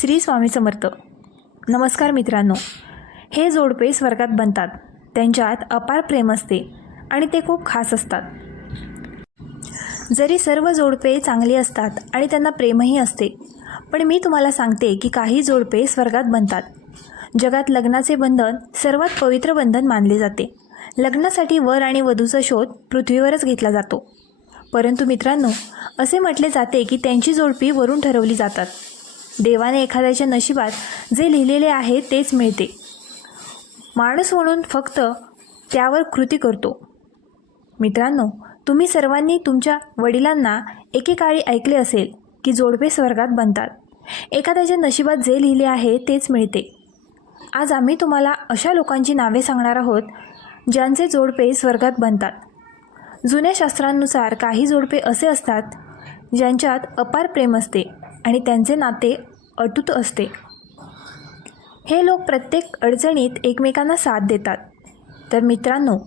श्री स्वामी समर्थ. नमस्कार मित्रांनो. हे जोडपे स्वर्गात बनतात. त्यांच्यात अपार प्रेम असते आणि ते खूप खास असतात. जरी सर्व जोडपे चांगली असतात आणि त्यांना प्रेमही असते पण मी तुम्हाला सांगते की काही जोडपे स्वर्गात बनतात. जगात लग्नाचे बंधन सर्वात पवित्र बंधन मानले जाते. लग्नासाठी वर आणि वधूचा शोध पृथ्वीवरच घेतला जातो. परंतु मित्रांनो असे म्हटले जाते की त्यांची जोडपी वरून ठरवली जातात. देवाने एखाद्याच्या नशिबात जे लिहिलेले आहे तेच मिळते. माणूस म्हणून फक्त त्यावर कृती करतो. मित्रांनो तुम्ही सर्वांनी तुमच्या वडिलांना एकेकाळी ऐकले असेल की जोडपे स्वर्गात बनतात. एखाद्याच्या नशिबात जे लिहिले आहे तेच मिळते. आज आम्ही तुम्हाला अशा लोकांची नावे सांगणार आहोत ज्यांचे जोडपे स्वर्गात बनतात. जुन्या शास्त्रांनुसार काही जोडपे असे असतात ज्यांच्यात अपार प्रेम असते. आणि त्यांचे नाते अटूट असते. हे लोक प्रत्येक अडचणीत एकमेकांना साथ देतात. तर मित्रांनो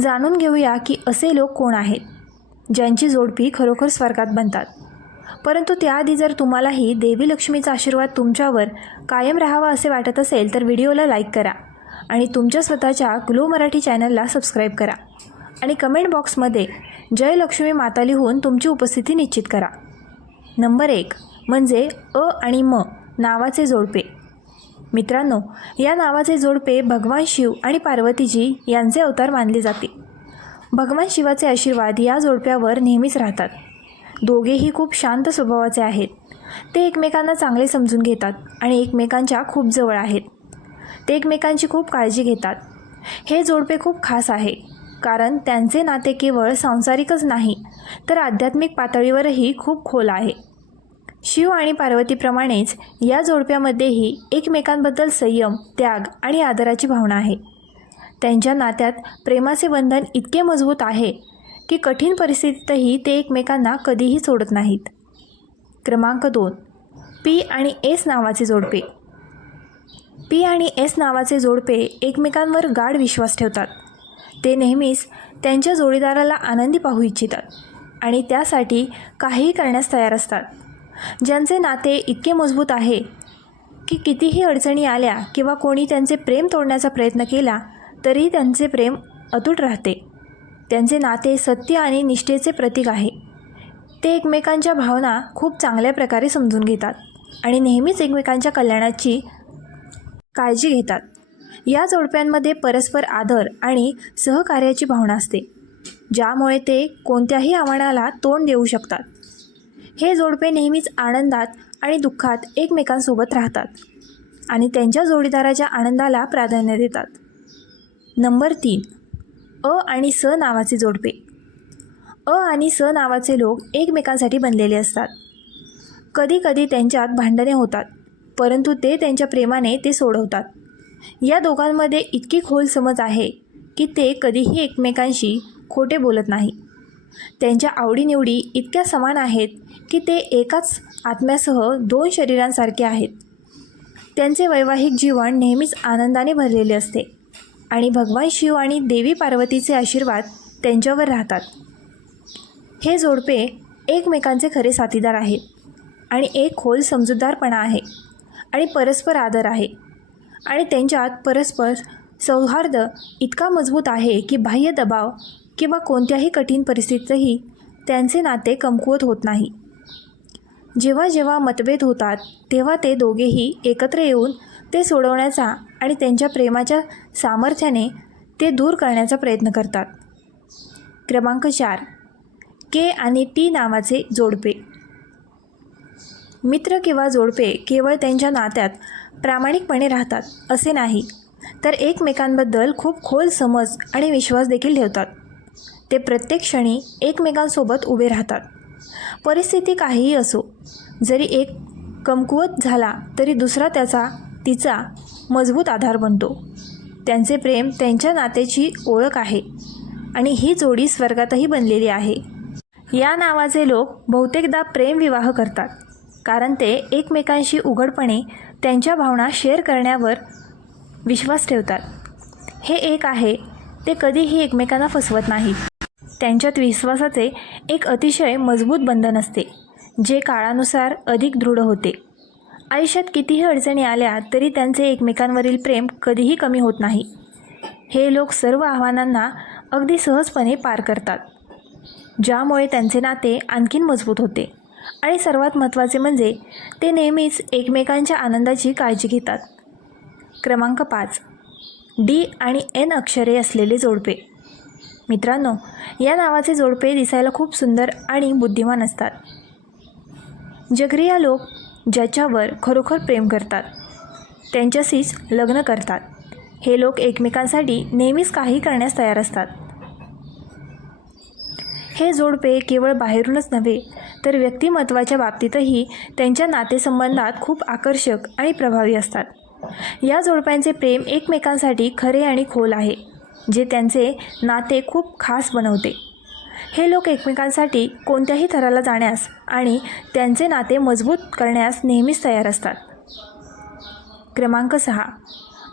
जाणून घेऊया की असे लोक कोण आहेत ज्यांची जोडपी खरोखर स्वर्गात बनतात. परंतु त्याआधी जर तुम्हालाही देवी लक्ष्मीचा आशीर्वाद तुमच्यावर कायम राहावा असे वाटत असेल तर व्हिडिओला लाईक करा आणि तुमच्या स्वतःच्या ग्लो मराठी चॅनलला सबस्क्राईब करा आणि कमेंट बॉक्समध्ये जय लक्ष्मी माता लिहून तुमची उपस्थिती निश्चित करा. नंबर एक म्हणजे अ आणि म नावाचे जोडपे. मित्रांनो या नावाचे जोडपे भगवान शिव आणि पार्वतीजी यांचे अवतार मानले जाते. भगवान शिवाचे आशीर्वाद या जोडप्यावर नेहमीच राहतात. दोघेही खूप शांत स्वभावाचे आहेत. ते एकमेकांना चांगले समजून घेतात आणि एकमेकांच्या खूप जवळ आहेत. ते एकमेकांची खूप काळजी घेतात. हे जोडपे खूप खास आहे. कारण त्यांचे नाते केवळ सांसारिकच नाही तर आध्यात्मिक पातळीवरही खूप खोल आहे. शिव आणि पार्वतीप्रमाणेच या जोडप्यामध्येही एकमेकांबद्दल संयम त्याग आणि आदराची भावना आहे. त्यांच्या नात्यात प्रेमाचे बंधन इतके मजबूत आहे की कठीण परिस्थितीतही ते एकमेकांना कधीही सोडत नाहीत. क्रमांक दोन. पी आणि एस नावाचे जोडपे. पी आणि एस नावाचे जोडपे एकमेकांवर गाढ विश्वास ठेवतात. ते नेहमीच त्यांच्या जोडीदाराला आनंदी पाहू इच्छितात आणि त्यासाठी काहीही करण्यास तयार असतात. ज्यांचे नाते इतके मजबूत आहे की कितीही अडचणी आल्या किंवा कोणी त्यांचे प्रेम तोडण्याचा प्रयत्न केला तरीही त्यांचे प्रेम अतूट राहते. त्यांचे नाते सत्य आणि निष्ठेचे प्रतीक आहे. ते एकमेकांच्या भावना खूप चांगल्या प्रकारे समजून घेतात आणि नेहमीच एकमेकांच्या कल्याणाची काळजी घेतात. या जोडप्यांमध्ये परस्पर आदर आणि सहकार्याची भावना असते ज्यामुळे ते कोणत्याही आव्हानाला तोंड देऊ शकतात. हे जोडपे नेहमीच आनंदात आणि दुःखात एकमेकांसोबत राहतात आणि त्यांच्या जोडीदाराच्या आनंदाला प्राधान्य देतात. नंबर तीन अ आणि स नावाचे जोडपे. अ आणि स नावाचे लोक एकमेकांसाठी बनलेले असतात. कधीकधी त्यांच्यात भांडणे होतात परंतु ते त्यांच्या प्रेमाने ते सोडवतात. या दोघांमध्ये इतकी खोल समज आहे की ते कधीही एकमेकांशी खोटे बोलत नाही. त्यांच्या आवडीनिवडी इतक्या समान आहेत की ते एकाच आत्म्यासह दोन शरीरांसारखे आहेत. त्यांचे वैवाहिक जीवन नेहमीच आनंदाने भरलेले असते आणि भगवान शिव आणि देवी पार्वतीचे आशीर्वाद त्यांच्यावर राहतात. हे जोडपे एकमेकांचे खरे साथीदार आहेत आणि एक खोल समजूतदारपणा आहे आणि परस्पर आदर आहे आणि त्यांच्यात परस्पर सौहार्द इतका मजबूत आहे की बाह्य दबाव किंवा कोणत्याही कठीण परिस्थितीतही त्यांचे नाते कमकुवत होत नाही. जेव्हा जेव्हा मतभेद होतात तेव्हा ते दोघेही एकत्र येऊन ते सोडवण्याचा आणि त्यांच्या प्रेमाच्या सामर्थ्याने ते दूर करण्याचा प्रयत्न करतात. क्रमांक चार. के आणि टी नावाचे जोडपे. मित्र किंवा जोडपे केवळ त्यांच्या नात्यात प्रामाणिकपणे राहतात असे नाही तर एकमेकांबद्दल खूप खोल समज आणि विश्वास देखील ठेवतात. ते प्रत्येक क्षणी एकमेकांसोबत उभे राहतात. परिस्थिती काहीही असो जरी एक कमकुवत झाला तरी दुसरा त्याचा तिचा मजबूत आधार बनतो. त्यांचे प्रेम त्यांच्या नात्याची ओळख आहे आणि ही जोडी स्वर्गातही बनलेली आहे. या नावाचे लोक बहुतेकदा प्रेमविवाह करतात कारण ते एकमेकांशी उघडपणे त्यांच्या भावना शेअर करण्यावर विश्वास ठेवतात. हे एक आहे ते कधीही एकमेकांना फसवत नाहीत. त्यांच्यात विश्वासाचे एक अतिशय मजबूत बंधन असते जे काळानुसार अधिक दृढ होते. आयुष्यात कितीही अडचणी आल्या तरी त्यांचे एकमेकांवरील प्रेम कधीही कमी होत नाही. हे लोक सर्व आव्हानांना अगदी सहजपणे पार करतात ज्यामुळे त्यांचे नाते आणखीन मजबूत होते. आणि सर्वात महत्त्वाचे म्हणजे ते नेहमीच एकमेकांच्या आनंदाची काळजी घेतात. क्रमांक पाच. डी आणि एन अक्षरे असलेले जोडपे. मित्रांनो या नावाचे जोडपे दिसायला खूप सुंदर आणि बुद्धिमान असतात. जगरिया लोक ज्याच्यावर खरोखर प्रेम करतात त्यांच्याशीच लग्न करतात. हे लोक एकमेकांसाठी नेहमीच काही करण्यास तयार असतात. हे जोडपे केवळ बाहेरूनच नव्हे तर व्यक्तिमत्वाच्या बाबतीतही त्यांच्या नातेसंबंधात खूप आकर्षक आणि प्रभावी असतात. या जोडप्यांचे प्रेम एकमेकांसाठी खरे आणि खोल आहे. जे त्यांचे नाते खूप खास बनवते. हे लोक एकमेकांसाठी कोणत्याही थराला जाण्यास आणि त्यांचे नाते मजबूत करण्यास नेहमीच तयार असतात. क्रमांक सहा.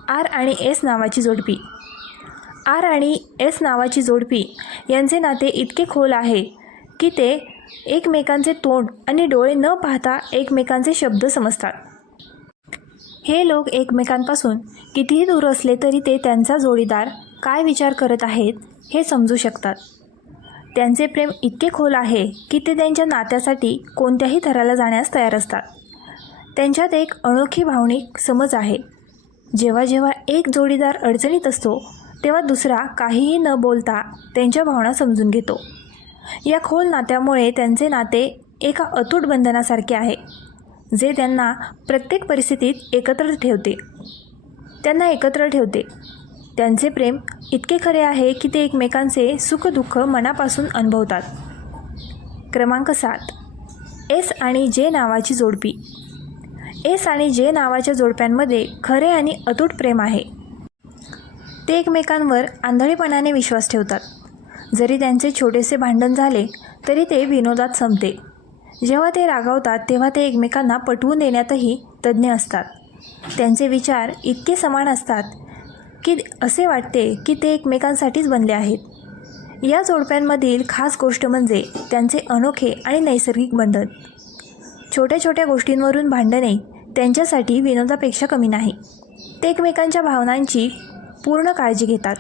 आर आणि एस नावाची जोडपी. आर आणि एस नावाची जोडपी यांचे नाते इतके खोल आहे की ते एकमेकांचे तोंड आणि डोळे न पाहता एकमेकांचे शब्द समजतात. हे लोक एकमेकांपासून कितीही दूर असले तरी ते त्यांचा जोडीदार काय विचार करत आहेत हे समजू शकतात. त्यांचे प्रेम इतके खोल आहे की ते त्यांच्या नात्यासाठी कोणत्याही थराला जाण्यास तयार असतात. त्यांच्यात एक अनोखी भावनिक समज आहे. जेव्हा जेव्हा एक जोडीदार अडचणीत असतो तेव्हा दुसरा काहीही न बोलता त्यांच्या भावना समजून घेतो. या खोल नात्यामुळे त्यांचे नाते एका अतूट बंधनासारखे आहे जे त्यांना प्रत्येक परिस्थितीत एकत्र ठेवते. त्यांना एकत्र ठेवते. त्यांचे प्रेम इतके खरे आहे की ते एकमेकांचे सुखदुःख मनापासून अनुभवतात. क्रमांक सात. एस आणि जे नावाची जोडपी. एस आणि जे नावाच्या जोडप्यांमध्ये खरे आणि अतूट प्रेम आहे. ते एकमेकांवर आंधळेपणाने विश्वास ठेवतात. जरी त्यांचे छोटेसे भांडण झाले तरी ते विनोदात संपते. जेव्हा ते रागावतात तेव्हा ते एकमेकांना पटवून देण्यातही तज्ज्ञ असतात. त्यांचे विचार इतके समान असतात की असे वाटते की ते एकमेकांसाठीच बनले आहेत. या जोडप्यांमधील खास गोष्ट म्हणजे त्यांचे अनोखे आणि नैसर्गिक बंधन. छोट्या छोट्या गोष्टींवरून भांडणे त्यांच्यासाठी विनोदापेक्षा कमी नाही. ते एकमेकांच्या भावनांची पूर्ण काळजी घेतात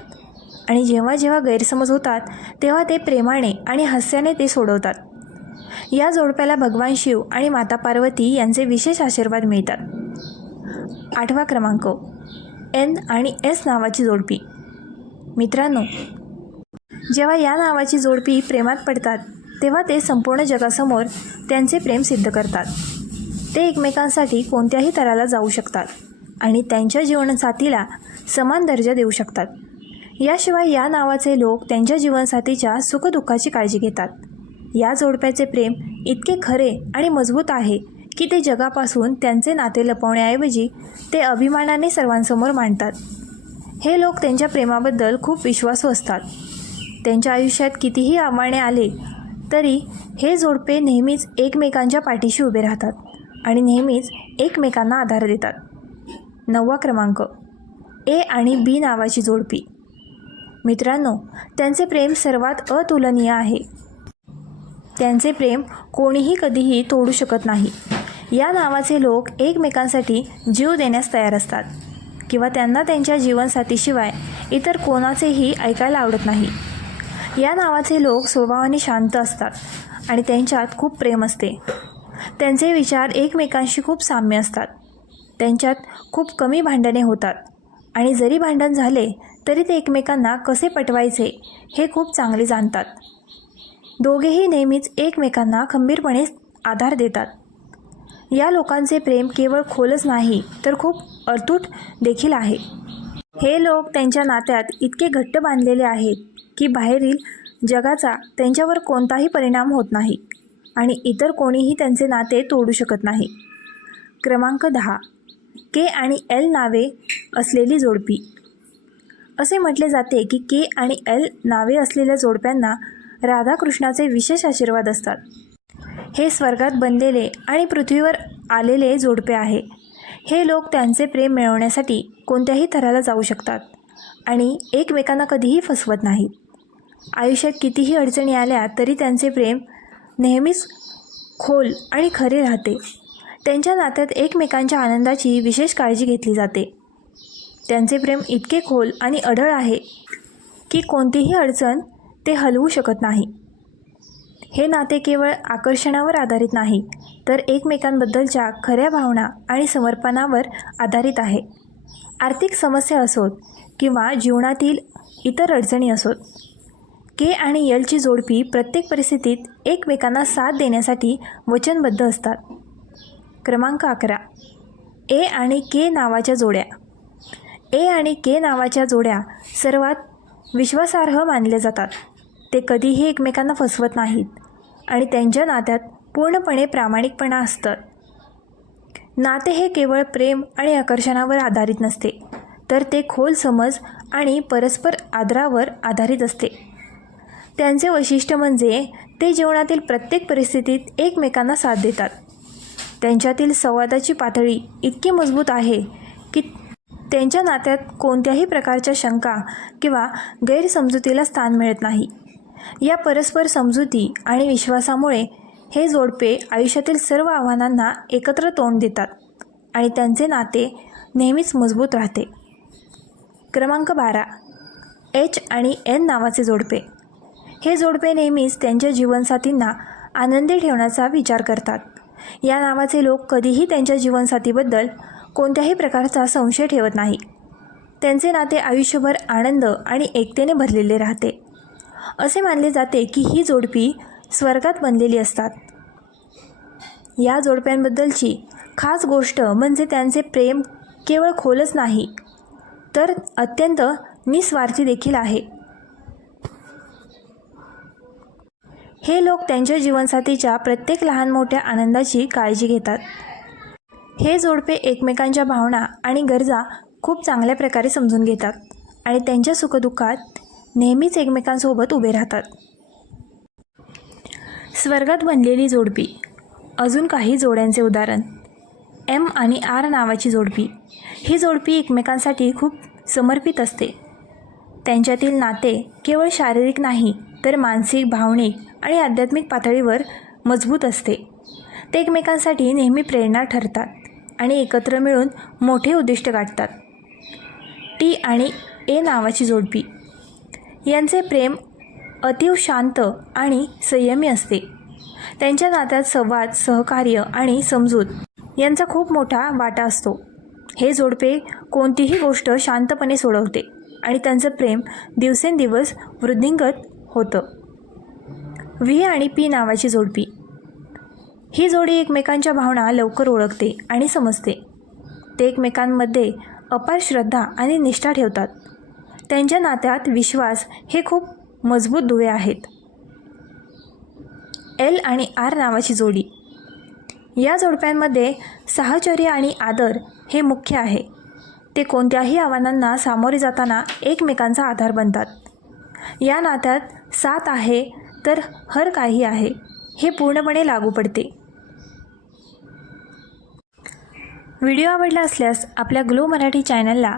आणि जेव्हा जेव्हा गैरसमज होतात तेव्हा ते प्रेमाने आणि हास्याने ते सोडवतात. या जोडप्याला भगवान शिव आणि माता पार्वती यांचे विशेष आशीर्वाद मिळतात. आठवा क्रमांक एन आणि एस नावाची जोडपी. मित्रांनो जेव्हा या नावाची जोडपी प्रेमात पडतात तेव्हा ते संपूर्ण जगासमोर त्यांचे प्रेम सिद्ध करतात. ते एकमेकांसाठी कोणत्याही तराला जाऊ शकतात आणि त्यांच्या जीवनसाथीला समान दर्जा देऊ शकतात. याशिवाय या नावाचे लोक त्यांच्या जीवनसाथीच्या सुखदुःखाची काळजी घेतात. या जोडप्याचे प्रेम इतके खरे आणि मजबूत आहे की ते जगापासून त्यांचे नाते लपवण्याऐवजी ते अभिमानाने सर्वांसमोर मांडतात. हे लोक त्यांच्या प्रेमाबद्दल खूप विश्वासू असतात. त्यांच्या आयुष्यात कितीही आव्हाने आले तरी हे जोडपे नेहमीच एकमेकांच्या पाठीशी उभे राहतात आणि नेहमीच एकमेकांना आधार देतात. नववा क्रमांक. ए आणि बी नावाची जोडपी. मित्रांनो त्यांचे प्रेम सर्वात अतुलनीय आहे. त्यांचे प्रेम कोणीही कधीही तोडू शकत नाही. या नावाचे लोक एकमेकांसाठी जीव देण्यास तयार असतात किंवा त्यांना त्यांच्या जीवनसाथीशिवाय इतर कोणाचेही ऐकायला आवडत नाही. या नावाचे लोक स्वभावाने शांत असतात आणि त्यांच्यात खूप प्रेम असते. त्यांचे विचार एकमेकांशी खूप साम्य असतात. त्यांच्यात खूप कमी भांडणे होतात आणि जरी भांडण झाले तरी ते एकमेकांना कसे पटवायचे हे खूप चांगले जाणतात. दोघेही नेहमीच एकमेकांना खंबीरपणे आधार देतात. या लोकांचे प्रेम केवळ खोलच नाही तर खूप अतूट देखील आहे. हे लोक त्यांच्या नात्यात इतके घट्ट बांधलेले आहेत की बाहेरील जगाचा त्यांच्यावर कोणताही परिणाम होत नाही आणि इतर कोणीही त्यांचे नाते तोडू शकत नाही. क्रमांक दहा. के आणि एल नावे असलेली जोडपी. असे म्हटले जाते की के आणि एल नावे असलेल्या जोडप्यांना राधाकृष्णाचे विशेष आशीर्वाद असतात. हे स्वर्गात बनलेले आणि पृथ्वीवर आलेले जोडपे आहे. हे लोक त्यांचे प्रेम मिळवण्यासाठी कोणत्याही थराला जाऊ शकतात आणि एकमेकांना कधीही फसवत नाहीत आयुष्यात कितीही अडचणी आल्या तरी त्यांचे प्रेम नेहमीच खोल आणि खरे राहते. त्यांच्या नात्यात एकमेकांच्या आनंदाची विशेष काळजी घेतली जाते. त्यांचे प्रेम इतके खोल आणि अढळ आहे की कोणतीही अडचण ते हलवू शकत नाही. हे नाते केवळ आकर्षणावर आधारित नाही तर एकमेकांबद्दलच्या खऱ्या भावना आणि समर्पणावर आधारित आहे. आर्थिक समस्या असोत किंवा जीवनातील इतर अडचणी असोत. के आणि यलची जोडपी प्रत्येक परिस्थितीत एकमेकांना साथ देण्यासाठी वचनबद्ध असतात. क्रमांक अकरा. ए आणि के नावाच्या जोड्या. ए आणि के नावाच्या जोड्या सर्वात विश्वासार्ह मानले जातात. ते कधीही एकमेकांना फसवत नाहीत. आणि त्यांच्या नात्यात पूर्णपणे प्रामाणिकपणा असतं. नाते हे केवळ प्रेम आणि आकर्षणावर आधारित नसते तर ते खोल समज आणि परस्पर आदरावर आधारित असते. त्यांचे वैशिष्ट्य म्हणजे ते जीवनातील प्रत्येक परिस्थितीत एकमेकांना साथ देतात. त्यांच्यातील संवादाची पातळी इतकी मजबूत आहे की त्यांच्या नात्यात कोणत्याही प्रकारच्या शंका किंवा गैरसमजुतीला स्थान मिळत नाही. या परस्पर समजुती आणि विश्वासामुळे हे जोडपे आयुष्यातील सर्व आव्हानांना एकत्र तोंड देतात आणि त्यांचे नाते नेहमीच मजबूत राहते. क्रमांक बारा. एच आणि एन नावाचे जोडपे. हे जोडपे नेहमीच त्यांच्या जीवनसाथींना आनंदी ठेवण्याचा विचार करतात. या नावाचे लोक कधीही त्यांच्या जीवनसाथीबद्दल कोणत्याही प्रकारचा संशय ठेवत नाही. त्यांचे नाते आयुष्यभर आनंद आणि एकतेने भरलेले राहते. असे मानले जाते की ही जोडपी स्वर्गात बनलेली असतात. या जोडप्यांबद्दलची खास गोष्ट म्हणजे त्यांचे प्रेम केवळ खोलच नाही तर अत्यंत निस्वार्थी देखील आहे. हे लोक त्यांच्या जीवनसाथीच्या प्रत्येक लहान मोठ्या आनंदाची काळजी घेतात. हे जोडपे एकमेकांच्या भावना आणि गरजा खूप चांगल्या प्रकारे समजून घेतात आणि त्यांच्या सुखदुःखात नेहमीच एकमेकांसोबत उभे राहतात. स्वर्गात बनलेली जोडपी अजून काही जोड्यांचे उदाहरण एम आणि आर नावाची जोडपी ही जोडपी एकमेकांसाठी खूप समर्पित असते. त्यांच्यातील नाते केवळ शारीरिक नाही तर मानसिक भावनिक आणि आध्यात्मिक पातळीवर मजबूत असते. ते एकमेकांसाठी नेहमी प्रेरणा ठरतात आणि एकत्र मिळून मोठे उद्दिष्ट गाठतात. टी आणि ए नावाची जोडपी यांचे प्रेम अतीव शांत आणि संयमी असते. त्यांच्या नात्यात संवाद सहकार्य आणि समजूत यांचा खूप मोठा वाटा असतो. हे जोडपे कोणतीही गोष्ट शांतपणे सोडवते आणि त्यांचं प्रेम दिवसेंदिवस वृद्धिंगत होतं. व्ही आणि पी नावाची जोडपी. ही जोडी एकमेकांच्या भावना लवकर ओळखते आणि समजते. ते एकमेकांमध्ये अपार श्रद्धा आणि निष्ठा ठेवतात. त्यांच्या नात्यात विश्वास हे खूप मजबूत दुवे आहेत. एल आणि आर नावाची जोडी. या जोडप्यांमध्ये साहचर्य आणि आदर हे मुख्य आहे. ते कोणत्याही आव्हानांना सामोरे जाताना एकमेकांचा आधार बनतात. या नात्यात साथ आहे तर हर काही आहे हे पूर्णपणे लागू पडते. व्हिडिओ आवडला असल्यास आपल्या ग्लो मराठी चॅनलला